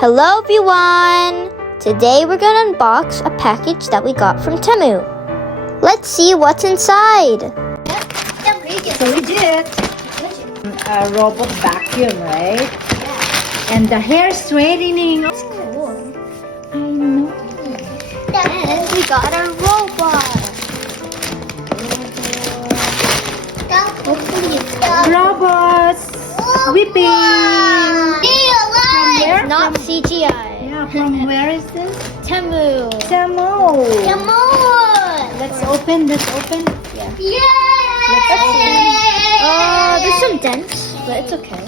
Hello everyone! Today we're gonna unbox a package that we got from TEMU. Let's see what's inside. So legit. A robot vacuum, right? Yeah. And the hair straightening. It's cool. I know. And we got a robot. Hopefully it's Robots whipping. From where? not From- CGI. Yeah, from where is this? TEMU. TEMU. Let's Let's open. Yeah. There's some dents, but it's okay.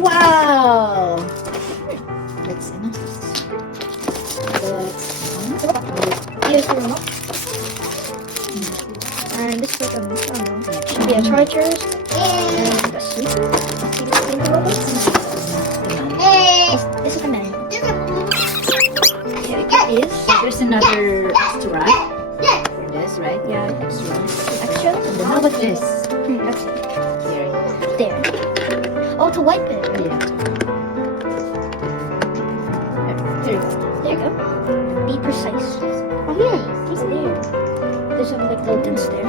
Wow. Let's see. Here's the remote. And this is like should be a charger and a super. This is the manual. There's another extra for this, right? Yeah. Extra. Extra? And then how about this? That's it. Here. There. Oh, to wipe it. Yeah. There. There you go. Be precise. Oh yeah, just there. There's some like little dents there.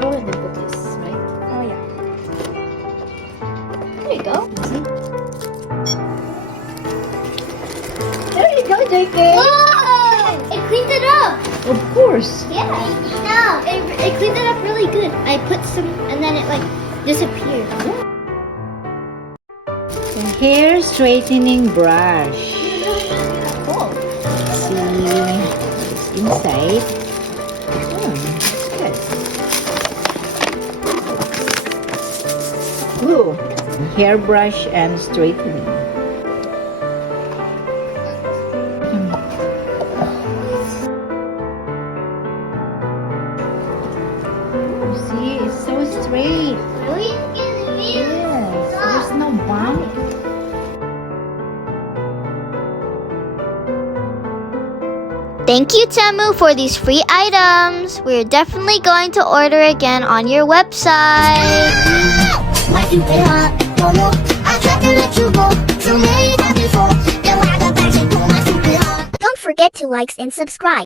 Go and then put this, right? Oh yeah. There you go. See? There you go, JK. Whoa! It cleaned it up. Of course. Yeah. No. It cleaned it up really good. I put some, and then it like disappeared. A hair straightening brush. Cool. See what's inside. That's good. Ooh, hairbrush and straightening. Ooh, see, it's so straight. Really? Yes, there's no bump. Thank you, TEMU, for these free items. We're definitely going to order again on your website. Don't forget to like and subscribe.